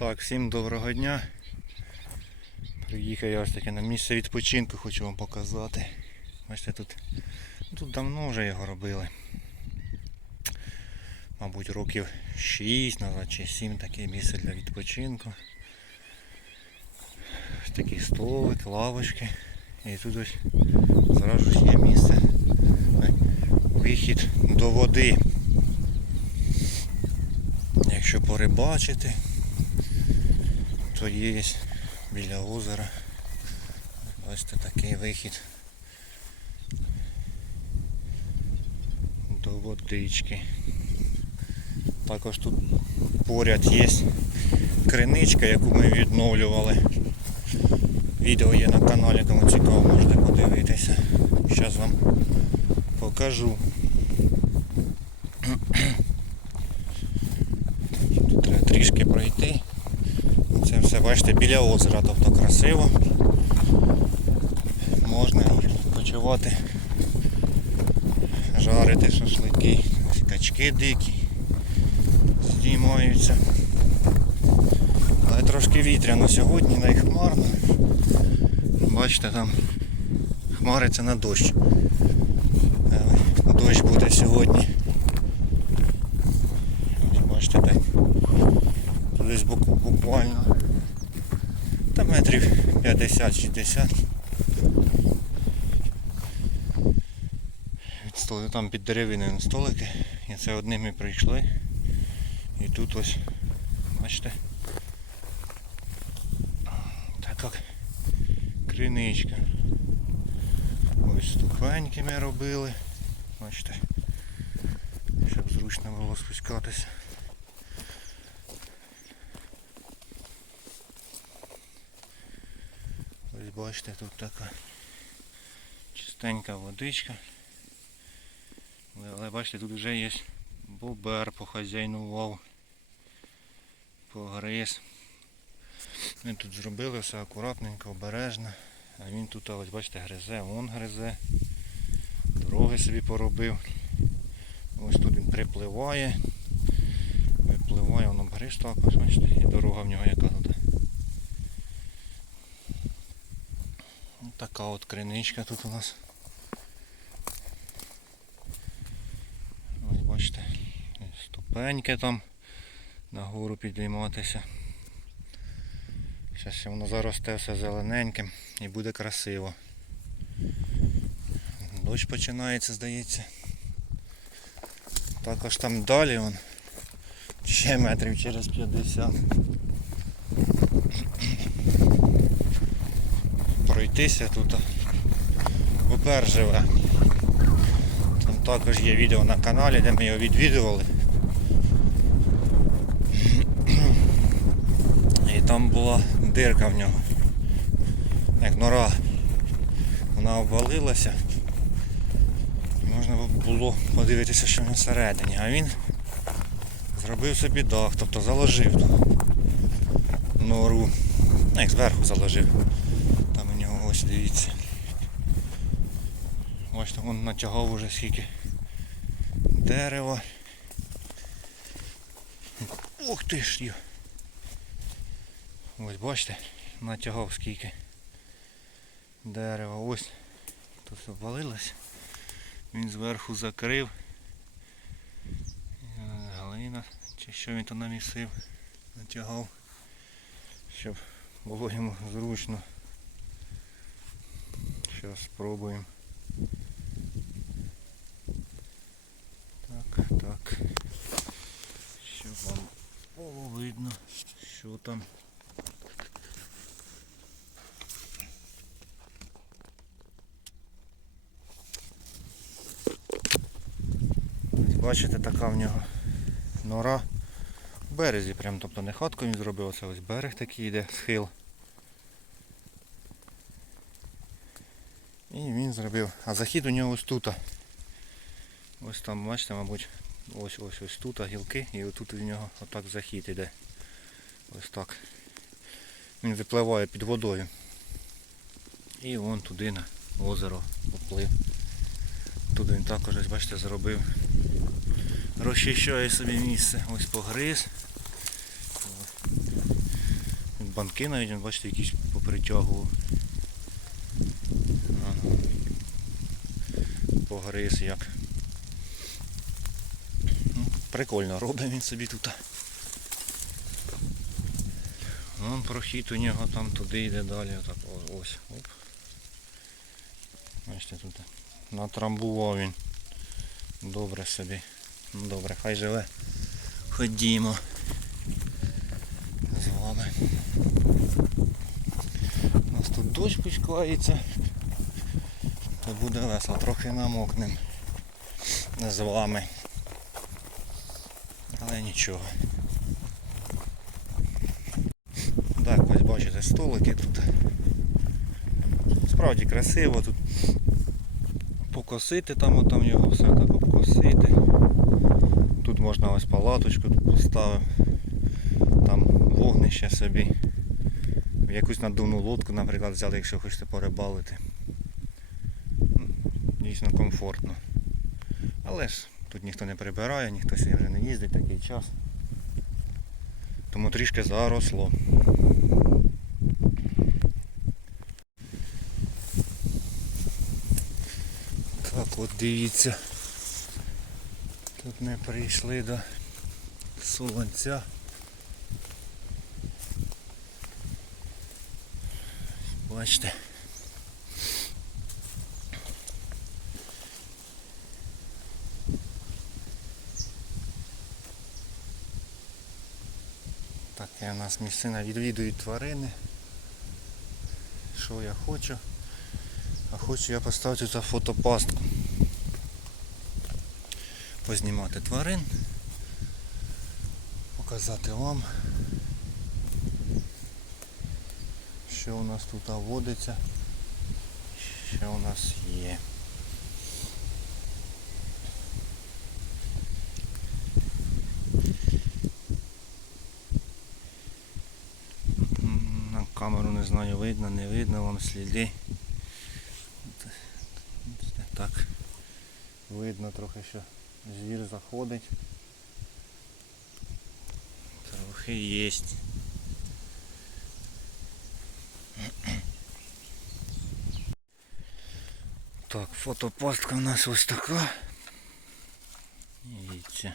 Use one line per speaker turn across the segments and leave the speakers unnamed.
Так, всім доброго дня. Приїхав я ось таки на місце відпочинку, хочу вам показати. Бачите, тут, тут давно вже його робили. Мабуть, років 6 назад чи 7 таке місце для відпочинку. Ось такий столик, лавочки. І тут ось зразу ж є місце. Вихід до води. Якщо порибачити, то є біля озера. Бачите такий вихід до водички. Також тут поряд є криничка, яку ми відновлювали. Відео є на каналі, кому цікаво, можете подивитися. Зараз вам покажу. Тут треба трішки пройти. Це все бачите біля озера, тобто красиво. Можна відпочивати, жарити шашлики, качки дикі здіймаються. Але трошки вітряно сьогодні, не хмарно. Бачите, там хмариться на дощ. Е, Дощ буде сьогодні. Бачите, так. Десь буквально метрів 50-60. Від столи- Там під деревиною столики. І це одним ми прийшли. І тут ось, бачите, така криничка. Ось ступеньки ми робили. Бачите, щоб зручно було спускатися. Ось бачите, тут така чистенька водичка. Але, бачите, тут вже є бобер похазяйнував, погриз. Ми тут зробили все акуратненько, обережно. А він тут ось бачите гризе, вон гризе. Дороги собі поробив. Ось тут він припливає. Випливає, воно гриз також, бачите, і дорога в нього яка тут. Ось Така от криничка тут у нас. Ось бачите, ступеньки там нагору підійматися. Зараз воно заросте все зелененьким і буде красиво. Дощ починається, здається. Також там далі вон, ще метрів через 50. Пройтися тут. Бобер живе. Там також є відео на каналі, де ми його відвідували. І там була дирка в нього. Як нора. Вона обвалилася. Можна було подивитися, що на всередині. А він зробив собі дах, тобто заложив нору. Як зверху заложив. Ось дивіться. Бачите, він натягав уже скільки дерева. Ух ти ж йо. Ось бачите, натягав скільки дерева. Ось тут обвалилось. Він зверху закрив. Галина, чи що він то намісив, натягав, щоб було йому зручно. Зараз спробуємо. Так, так. Щоб вам було видно, що там. Ось Бачите, така в нього нора в березі, прям, тобто не хатку він зробив, оце ось берег такий йде, схил. І він зробив. А захід у нього ось тут. Ось там, бачите, мабуть, ось ось ось тут гілки і отут у нього отак захід іде. Ось так. Він випливає під водою. І вон туди на озеро поплив. Тут він також, ось, бачите, зробив. Розчищає собі місце. Ось погриз. банки навіть, бачите, якісь попритягував. Погриз як. Ну, Прикольно робить він собі тут. Вон прохід у нього там туди йде далі. Отак, ось. Оп. Бачите, тут натрамбував він. Добре собі. Ну добре, хай живе. Ходімо з вами. У нас тут дощ пускається. То буде весело, трохи намокнем з вами. Але нічого. Так, ось бачите, столики тут. Справді красиво тут покосити там, отам його все так обкосити. Тут можна ось палаточку поставив. Там вогнище собі. Якусь надувну лодку, наприклад, взяли, якщо хочете порибалити. Дійсно комфортно. Але ж тут ніхто не прибирає, ніхто сюди вже не їздить такий час. Тому трішки заросло. Так от дивіться. Тут ми прийшли до солонця. Бачите. Таке у нас місцина відвідують тварини. Що я хочу? А хочу я поставити за фотопастку. Познімати тварин. Показати вам, що у нас тут водиться, що у нас є. знаю, видно, не видно вам сліди. Т- т- Так. Видно трохи, що звір заходить. Трохи єсть. Так, фотопастка у нас ось така. Дивіться.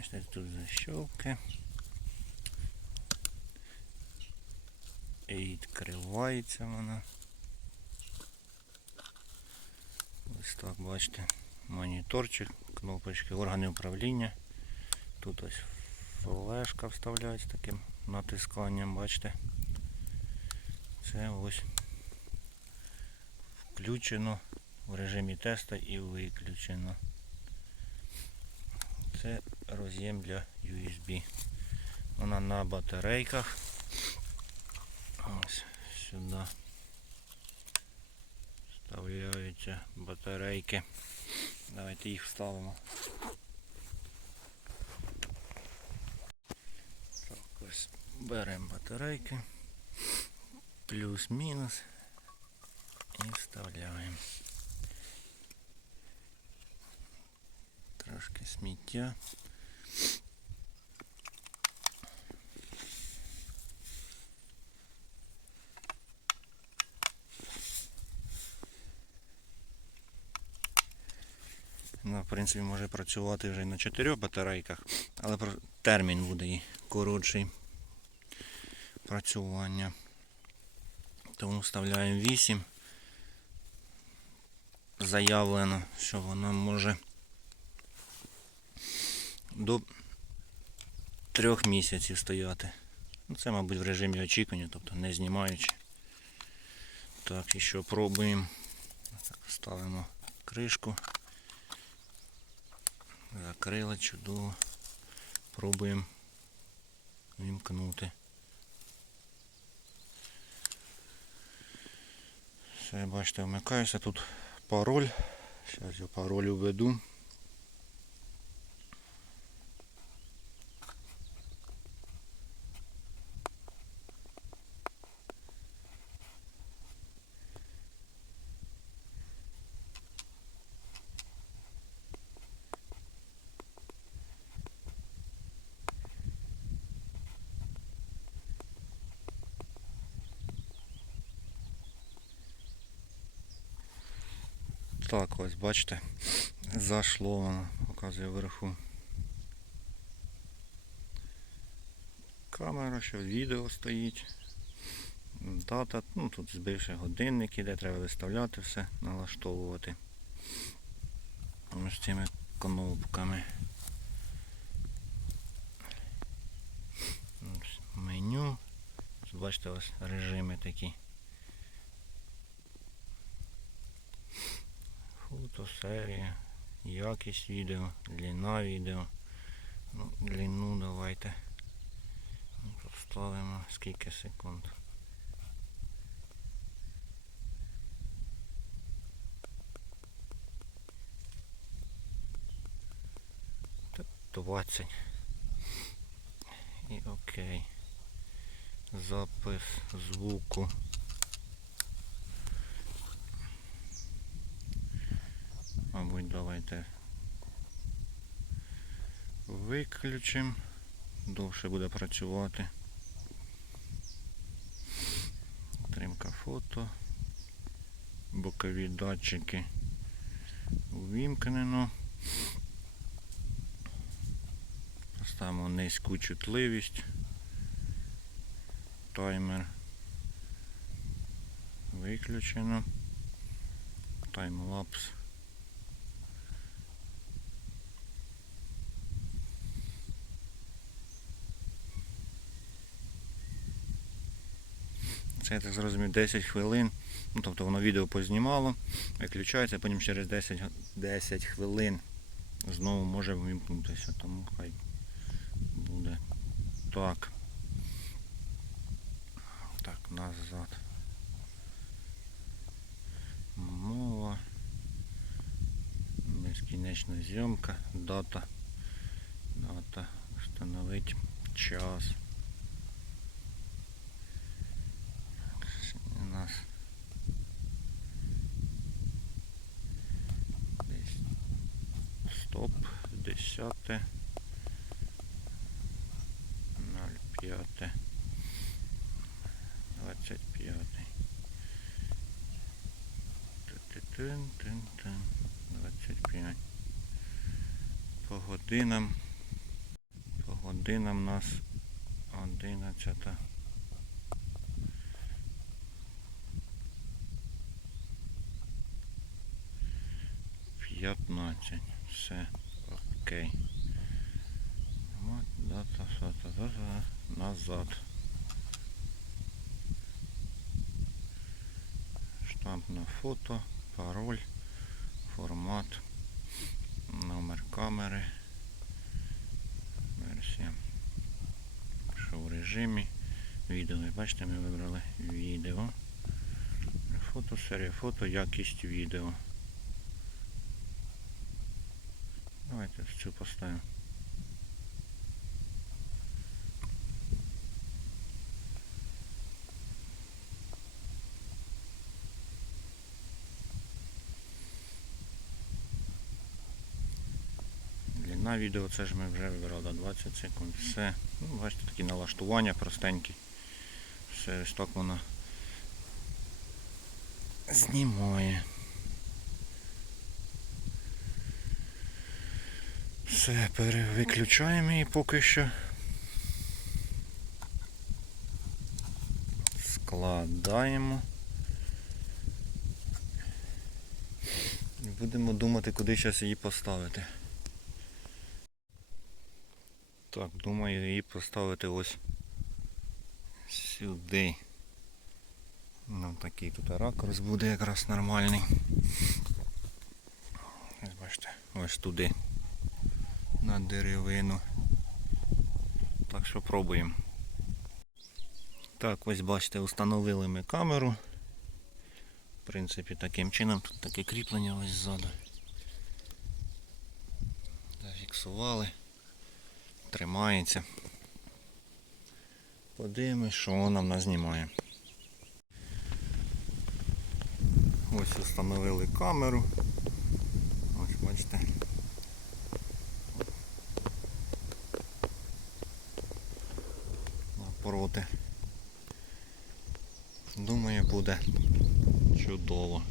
Ось тут защелки. Відкривається вона. Ось так, бачите, моніторчик, кнопочки, органи управління. Тут ось флешка вставляється таким натисканням, бачите. Це ось включено в режимі теста і виключено. Це роз'єм для USB. Вона на батарейках. Ось сюди вставляються батарейки. Давайте їх вставимо. Так, ось беремо батарейки. Плюс-мінус. І вставляємо. Трошки сміття. Вона, в принципі, може працювати вже на чотирьох батарейках, але термін буде і коротший працювання. Тому вставляємо 8. Заявлено, що вона може до трьох місяців стояти. Ну, Це, мабуть, в режимі очікування, тобто не знімаючи. Так, і що пробуємо. Так, ставимо кришку. Закрили чудово. Пробуємо вімкнути. Все, бачите, вмикаюся. Тут пароль. Зараз я пароль введу. Так, ось бачите, зашло воно, показує вверху. Камера, що відео стоїть. Дата, ну тут збивши годинник іде, треба виставляти все, налаштовувати. Ось цими кнопками. Меню. Тут бачите, ось режими такі. Фото, серія, якість відео, длина відео. Ну, длину давайте. Поставимо скільки секунд. 20. І окей. Запис звуку. Мабуть, давайте виключимо. Довше буде працювати. Тримка фото. Бокові датчики увімкнено. Поставимо низьку чутливість. Таймер виключено. Таймлапс. Це я так зрозумів 10 хвилин. Ну, тобто воно відео познімало, виключається, потім через 10, 10 хвилин знову може вимкнутися. Тому хай буде так. Так, назад. Мова. Безкінечна зйомка. Дата. Дата. Встановить час. У нас десь стоп, 10 05 25 Тин-тин-тин. 25 по годинам. По годинам у нас 11 15. Все окей. Дата, дата, дата, назад. Штамп на фото, пароль, формат, номер камери, версія. Що в режимі. Відео. Ви Бачите, ми вибрали відео. Фото, серія фото, якість відео. Давайте цю поставимо. Длина відео це ж ми вже вибрали 20 секунд. Все. Ну, бачите, такі налаштування простенькі. Все, ось так воно знімає. Все, перевиключаємо її поки що. Складаємо. І будемо думати, куди зараз її поставити. Так, думаю її поставити ось сюди. Ну такий тут ракурс буде якраз нормальний. Бачите, ось туди. На деревину. Так що пробуємо. Так, ось бачите, встановили ми камеру. В принципі, таким чином тут таке кріплення ось ззаду. Зафіксували. Тримається. Подивимось, що вона в нас знімає. Ось встановили камеру. Ось бачите. Думаю, буде чудово.